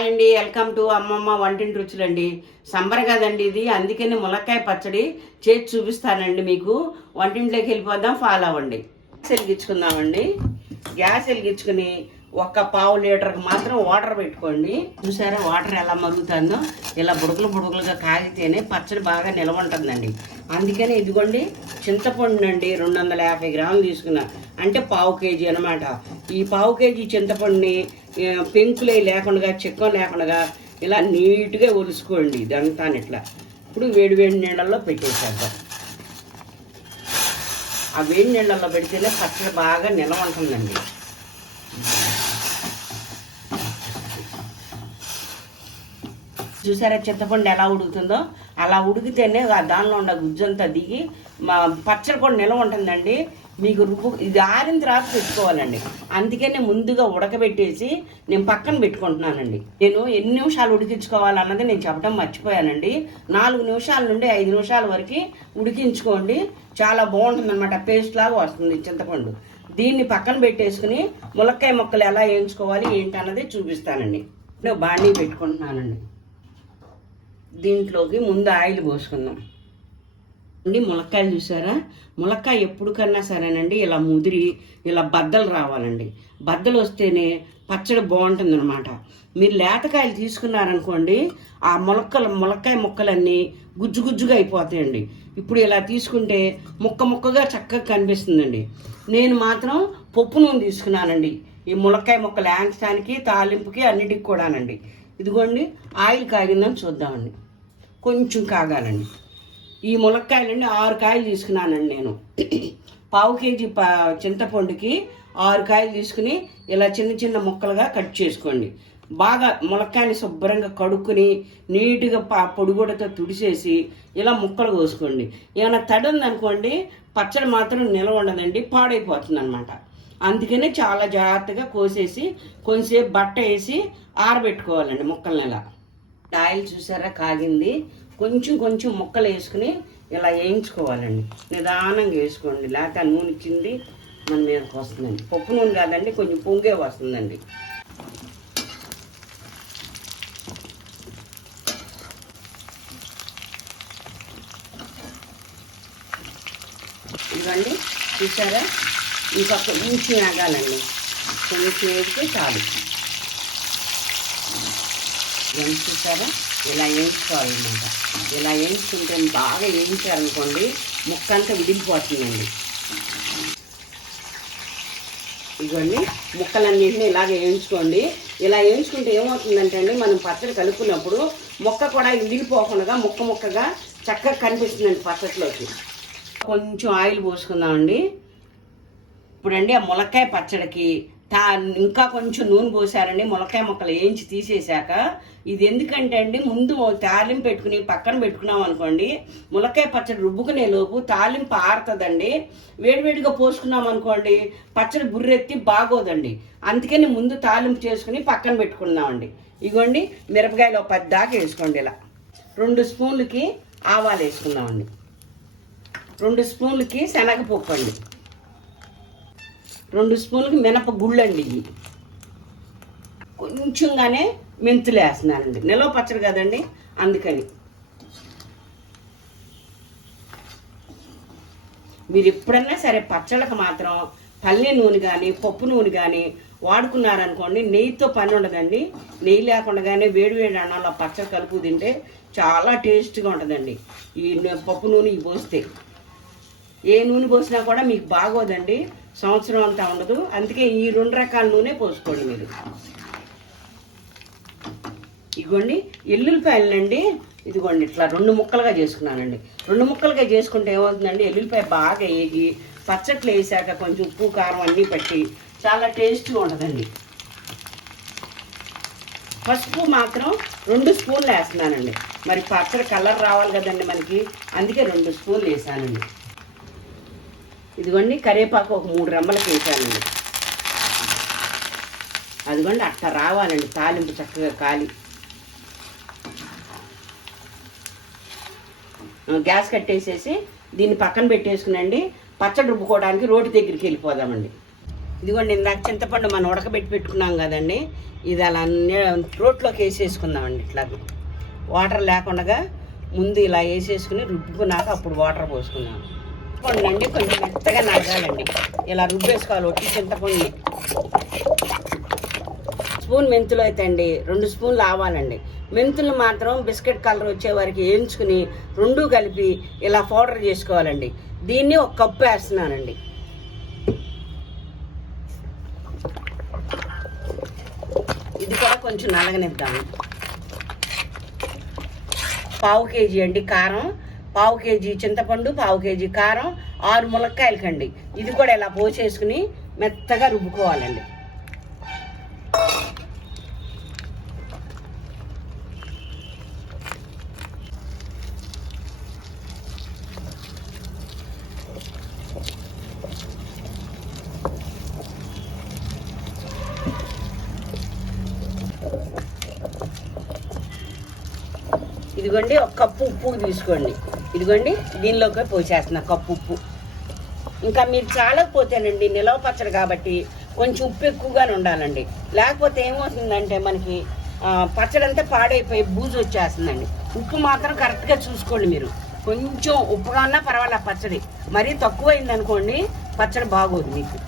Hi అండి, welcome to అమ్మమ్మ వంటింటి రుచులండి. సంబర్ కదండి ఇది, అందుకని ములక్కాయ పచ్చడి చేసి చూపిస్తానండి మీకు. వంటింట్లోకి వెళ్ళిపోదాం, ఫాలో అవ్వండి. గ్యాస్ వెలిగించుకుందామండి. గ్యాస్ వెలిగించుకుని ఒక పావు లీటర్కి మాత్రం వాటర్ పెట్టుకోండి. చూసారా వాటర్ ఎలా మరుగుతుందో? ఇలా బుడకలుగా కాగితేనే పచ్చడి బాగా నిల్వ ఉంటుందండి. అందుకని ఇదిగోండి చింతపండు అండి 250 గ్రాములు తీసుకున్నా, అంటే పావు కేజీ అనమాట. ఈ పావు కేజీ చింతపండుని పెంకులే లేకుండా చిక్కం లేకుండా ఇలా నీట్గా ఒలుసుకోండి ఇదంతా ఇట్లా. ఇప్పుడు వేడి నీళ్ళల్లో పెట్టేసేద్దాం. ఆ వేడి నీళ్ళల్లో పెడితేనే పచ్చడి బాగా నిల్వ ఉంటుందండి. చూసారా చింతపండు ఎలా ఉడుకుతుందో? అలా ఉడికితేనే దానిలో ఉన్న గుజ్జంతా దిగి మా పచ్చడి కూడా నిల్వ ఉంటుందండి. మీకు ఇది ఆరిన తర్వాత పెట్టుకోవాలండి. అందుకనే ముందుగా ఉడకబెట్టేసి నేను పక్కన పెట్టుకుంటున్నానండి. నేను ఎన్ని నిమిషాలు ఉడికించుకోవాలన్నది నేను చెప్పడం మర్చిపోయానండి. 4 నిమిషాల నుండి 5 నిమిషాల వరకు ఉడికించుకోండి. చాలా బాగుంటుంది అనమాట, పేస్ట్ లాగా వస్తుంది చింతపండు. దీన్ని పక్కన పెట్టేసుకుని ములక్కాయ ముక్కలు ఎలా వేయించుకోవాలి ఏంటి అన్నది చూపిస్తానండి. నేను బాండీ పెట్టుకుంటున్నానండి. దీంట్లోకి ముందు ఆయిల్ పోసుకుందాం అండి. ములక్కాయలు చూసారా? ములక్కాయ ఎప్పుడు కన్నా సరేనండి ఇలా ముదిరి ఇలా బద్దలు రావాలండి. బద్దలు వస్తేనే పచ్చడి బాగుంటుంది అనమాట. మీరు లేతకాయలు తీసుకున్నారనుకోండి, ఆ ములక్కాయ ముక్కలన్నీ గుజ్జుగా అయిపోతాయండి. ఇప్పుడు ఇలా తీసుకుంటే ముక్కగా చక్కగా కనిపిస్తుందండి. నేను మాత్రం పప్పు నూనె తీసుకున్నానండి ఈ ములక్కాయ ముక్కలు వేయించడానికి, తాలింపుకి అన్నిటికి కూడానండి. ఇదిగోండి ఆయిల్ కాగిందని చూద్దామండి. కొంచెం కాగాలండి. ఈ ములక్కాయలండి 6 కాయలు తీసుకున్నానండి నేను. పావు కేజీ చింతపండుకి 6 కాయలు తీసుకుని ఇలా చిన్న ముక్కలుగా కట్ చేసుకోండి. బాగా ములక్కాయని శుభ్రంగా కడుక్కుని నీట్గా పొడిగూడతో తుడిసేసి ఇలా ముక్కలు కోసుకోండి. ఏమైనా తడి ఉందనుకోండి పచ్చడి మాత్రం నిల్వ ఉండదండి, పాడైపోతుంది అనమాట. అందుకనే చాలా జాగ్రత్తగా కోసేసి కొంచెంసేపు బట్ట వేసి ఆరబెట్టుకోవాలండి ముక్కల్ని. ఇలా ఆయిల్ చూసారా కాగింది. కొంచెం ముక్కలు వేసుకుని ఇలా వేయించుకోవాలండి. నిదానంగా వేసుకోండి, లేకపోతే నూనె కింది మన మీదకి వస్తుందండి. పప్పు నూనె కాదండి, కొంచెం పొంగే వస్తుందండి. ఇవ్వండి చూసారా? ఇంకా కొంచెం ఆగాలండి, కొంచెం వేస్తే చాలు. చూసారా? ఇలా వేయించుకోవాలన్నమాట. ఇలా వేయించుకుంటే బాగా వేయించారనుకోండి ముక్కంతా విడిగిపోతుందండి. ఇవన్నీ ముక్కలన్నింటినీ ఇలాగ వేయించుకోండి. ఇలా వేయించుకుంటే ఏమవుతుందంటే అండి, మనం పచ్చడి కలుపుకున్నప్పుడు ముక్క కూడా విడిగిపోకుండా ముక్కగా చక్కగా కనిపిస్తుందండి పచ్చడిలోకి. కొంచెం ఆయిల్ పోసుకుందామండి. ఇప్పుడండి ఆ ములక్కాయ పచ్చడికి ఇంకా కొంచెం నూనె పోసారండి. ములక్కాయ ముక్కలు వేయించి తీసేసాక ఇది ఎందుకంటే అండి, ముందు తాలింపు పెట్టుకుని పక్కన పెట్టుకున్నాం అనుకోండి, ములక్కాయ పచ్చడి రుబ్బుకునే లోపు తాలింపు ఆరుతుందండి. వేడివేడిగా పోసుకున్నాం అనుకోండి పచ్చడి బుర్రెత్తి బాగోదండి. అందుకని ముందు తాలింపు చేసుకుని పక్కన పెట్టుకున్నామండి. ఇగోండి మిరపకాయలు 10 దాకా వేసుకోండి. ఇలా 2 స్పూన్లకి ఆవాలు వేసుకుందామండి. 2 స్పూన్లకి శనగపప్పు అండి. 2 స్పూన్లకి మినపగుళ్ళు అండి. ఇవి కొంచెంగానే మెంతులు వేస్తున్నానండి, నిలవ పచ్చడి కదండి అందుకని. మీరు ఎప్పుడన్నా సరే పచ్చళ్ళకి మాత్రం పల్లి నూనె కానీ పప్పు నూనె కానీ వాడుకున్నారనుకోండి నెయ్యితో పని ఉండదండి. నెయ్యి లేకుండానే వేడి అన్నంలో పచ్చడి కలుపు తింటే చాలా టేస్ట్గా ఉంటుందండి. ఈ పప్పు నూనె పోస్తే ఏ నూనె పోసినా కూడా మీకు బాగోదండి, సంవత్సరం అంతా ఉండదు. అందుకే ఈ 2 రకాల నూనె పోసుకోండి మీరు. ఇదిగోండి ఎల్లుల్లిపాయలండి, ఇదిగోండి ఇట్లా 2 ముక్కలుగా చేసుకున్నానండి. 2 ముక్కలుగా చేసుకుంటే ఏమవుతుందండి, ఎల్లుల్లిపాయ బాగా వేగి పచ్చట్లు వేసాక కొంచెం ఉప్పు కారం అన్నీ పట్టి చాలా టేస్ట్గా ఉంటుందండి. పసుపు మాత్రం 2 స్పూన్లు వేస్తున్నానండి. మరి పచ్చడి కలర్ రావాలి కదండి మనకి, అందుకే 2 స్పూన్లు వేసానండి. ఇదిగోండి కరివేపాకు ఒక 3 రెమ్మలకి వేసానండి. అదిగోండి అట్లా రావాలండి తాలింపు చక్కగా కాలి. గ్యాస్ కట్టేసేసి దీన్ని పక్కన పెట్టేసుకునండి. పచ్చడి రుబ్బుకోవడానికి రోటి దగ్గరికి వెళ్ళిపోదామండి. ఇదిగోండి ఇందాక చింతపండు మనం ఉడకబెట్టి పెట్టుకున్నాం కదండి, ఇది అలా రోట్లోకి వేసేసుకుందామండి. ఇట్లా వాటర్ లేకుండా ముందు ఇలా వేసేసుకుని రుబ్బుకున్నాక అప్పుడు వాటర్ పోసుకున్నాను. చింతపండు కొంచెం మెత్తగా నడగాలండి, ఇలా రుబ్బేసుకోవాలి ఒట్టి చింతపండుని. స్పూన్ మెంతులు అయితే అండి 2 స్పూన్లు ఆవాలండి. మెంతులు మాత్రం బిస్కెట్ కలర్ వచ్చే వరకు వేయించుకుని 2 కలిపి ఇలా పౌడర్ చేసుకోవాలండి. దీన్ని 1 కప్పు వేస్తున్నానండి. ఇది కూడా కొంచెం నలగనిద్దాము. 1/2 కేజీ అండి కారం, 1/2 కేజీ చింతపండు, 1/2 కేజీ కారం, 6 ములక్కాయలకండి. ఇది కూడా ఇలా పోసేసుకుని మెత్తగా రుబ్బుకోవాలండి. ఇదిగోండి 1 కప్పు ఉప్పు తీసుకోండి. ఇదిగోండి దీనిలోకి పోసేస్తున్నా కప్పు ఉప్పు. ఇంకా మీరు చాలకపోతేనండి నిలవ పచ్చడి కాబట్టి కొంచెం ఉప్పు ఎక్కువగానే ఉండాలండి. లేకపోతే ఏమవుతుందంటే మనకి పచ్చడి అంతా పాడైపోయి బూజు వచ్చేస్తుందండి. ఉప్పు మాత్రం కరెక్ట్గా చూసుకోండి. మీరు కొంచెం ఉప్పుగా ఉన్నా పర్వాలేదు, పచ్చడి మరీ తక్కువైంది అనుకోండి పచ్చడి బాగోదు మీకు.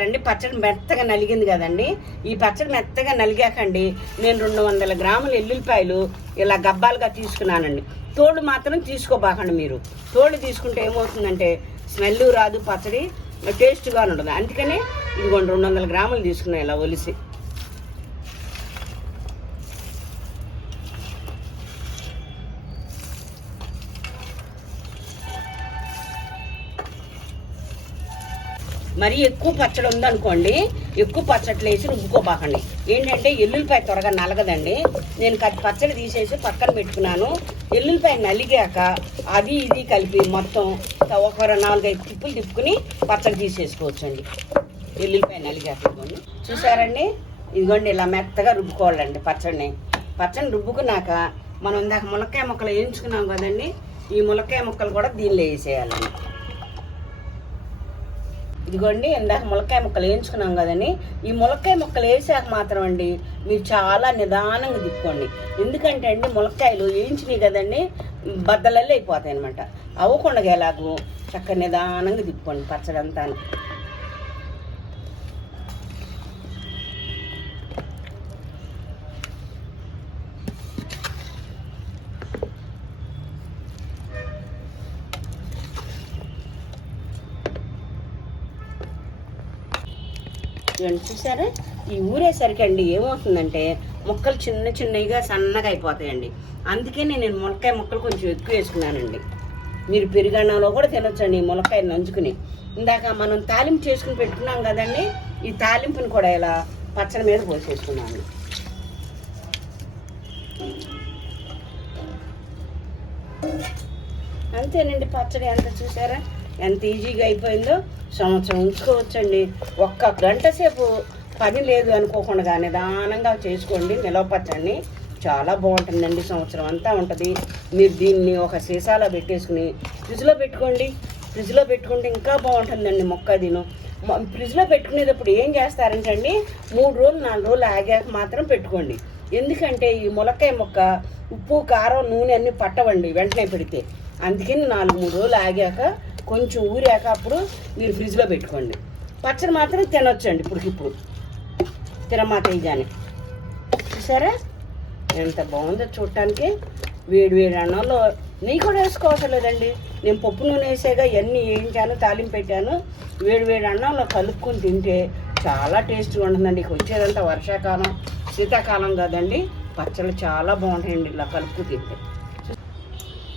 రండి పచ్చడి మెత్తగా నలిగింది కదండి. ఈ పచ్చడి మెత్తగా నలిగాకండి నేను 200 గ్రాముల ఎల్లుల్లిపాయలు ఇలా గబ్బాలుగా తీసుకున్నానండి. తోడు మాత్రం తీసుకోబాకండి. మీరు తోడు తీసుకుంటే ఏమవుతుందంటే స్మెల్ రాదు, పచ్చడి టేస్ట్గా ఉండదు. అందుకనే ఇదిగోండి 200 గ్రాములు తీసుకున్నాను ఇలా ఒలిసి. మరీ ఎక్కువ పచ్చడి ఉందనుకోండి ఎక్కువ పచ్చట్లు వేసి రుబ్బుకోబాకండి. ఏంటంటే ఎల్లుల్లిపాయ త్వరగా నలగదండి. నేను పచ్చడి తీసేసి పక్కన పెట్టుకున్నాను. ఎల్లుల్లిపాయ నలిగాక అది ఇది కలిపి మొత్తం ఒక 4-5 తిప్పులు తిప్పుకుని పచ్చడి తీసేసుకోవచ్చండి. ఎల్లుల్లిపాయ నలిగాక ఇదిగోండి చూసారండి. ఇదిగోండి ఇలా మెత్తగా రుబ్బుకోవాలండి పచ్చడిని రుబ్బుకున్నాక మనం ఇందాక ములక్కాయ ముక్కలు వేయించుకున్నాం కదండి, ఈ ములక్కాయ ముక్కలు కూడా దీనిలో వేసేయాలండి. ఇదిగోండి ఇందాక ములక్కాయ ముక్కలు వేయించుకున్నాం కదండి, ఈ ములక్కాయ ముక్కలు వేసాక మాత్రం అండి మీరు చాలా నిదానంగా తిప్పుకోండి. ఎందుకంటే అండి ములక్కాయలు వేయించినాయి కదండి బద్దలల్లో అయిపోతాయి అనమాట. అవ్వకుండా ఎలాగో చక్కగా నిదానంగా తిప్పుకోండి పచ్చడి అంతా. చూసారా ఈ ఊరేసరికి అండి ఏమవుతుందంటే ముక్కలు చిన్నగా సన్నగా అయిపోతాయండి. అందుకే నేను ములక్కాయ ముక్కలు కొంచెం ఎక్కువ వేసుకున్నానండి. మీరు పెరుగన్నంలో కూడా తినొచ్చండి ఈ ములక్కాయ నంచుకుని. ఇందాక మనం తాలింపు చేసుకుని పెట్టుకున్నాం కదండి, ఈ తాలింపుని కూడా ఇలా పచ్చడి మీద పోసేసుకున్నాను. అంతేనండి పచ్చడి ఎంత చూసారా ఎంత ఈజీగా అయిపోయిందో. సంవత్సరం ఉంచుకోవచ్చండి. 1 గంట సేపు పని లేదు అనుకోకుండా నిదానంగా చేసుకోండి. నిలవ పచ్చడిని చాలా బాగుంటుందండి, సంవత్సరం అంతా ఉంటుంది. మీరు దీన్ని ఒక సీసాలో పెట్టేసుకుని ఫ్రిడ్జ్లో పెట్టుకోండి. ఫ్రిడ్జ్లో పెట్టుకుంటే ఇంకా బాగుంటుందండి మొక్క దీను. ఫ్రిడ్జ్లో పెట్టుకునేటప్పుడు ఏం చేస్తారంటే అండి 3 రోజులు 4 రోజులు ఆగాక మాత్రం పెట్టుకోండి. ఎందుకంటే ఈ ములక్కాయ మొక్క ఉప్పు కారం నూనె అన్నీ పట్టవండి వెంటనే పెడితే. అందుకని 4-3 రోజులు ఆగాక కొంచెం ఊరాక అప్పుడు మీరు ఫ్రిడ్జ్లో పెట్టుకోండి. పచ్చడి మాత్రం తినొచ్చండి ఇప్పటికిప్పుడు తిరమాతయ్యగానే. చూసారా ఎంత బాగుందో చూడటానికి. వేడి అన్నంలో నెయ్యి కూడా వేసుకోవటం లేదండి. నేను పప్పు నూనె వేసాగా ఇవన్నీ వేయించాను, తాలింపు పెట్టాను. వేడి అన్నంలో కలుపుకొని తింటే చాలా టేస్ట్గా ఉంటుందండి. వచ్చేదంతా వర్షాకాలం శీతాకాలం కదండి, పచ్చళ్ళు చాలా బాగుంటాయండి ఇలా కలుపుకు తింటే.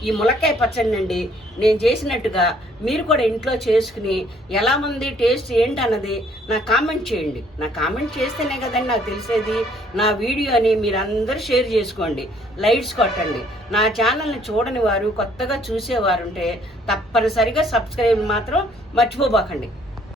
ఈ ములక్కాయ పచ్చడి అండి నేను చేసినట్టుగా మీరు కూడా ఇంట్లో చేసుకుని ఎలా ఉంది టేస్ట్ ఏంటన్నది నాకు కామెంట్ చేయండి. నాకు కామెంట్ చేస్తేనే కదండి నాకు తెలిసేది. నా వీడియోని మీరు అందరూ షేర్ చేసుకోండి, లైక్స్ కొట్టండి. నా ఛానల్ని చూడని వారు కొత్తగా చూసేవారు ఉంటే తప్పనిసరిగా సబ్స్క్రైబ్ మాత్రం మర్చిపోబాకండి.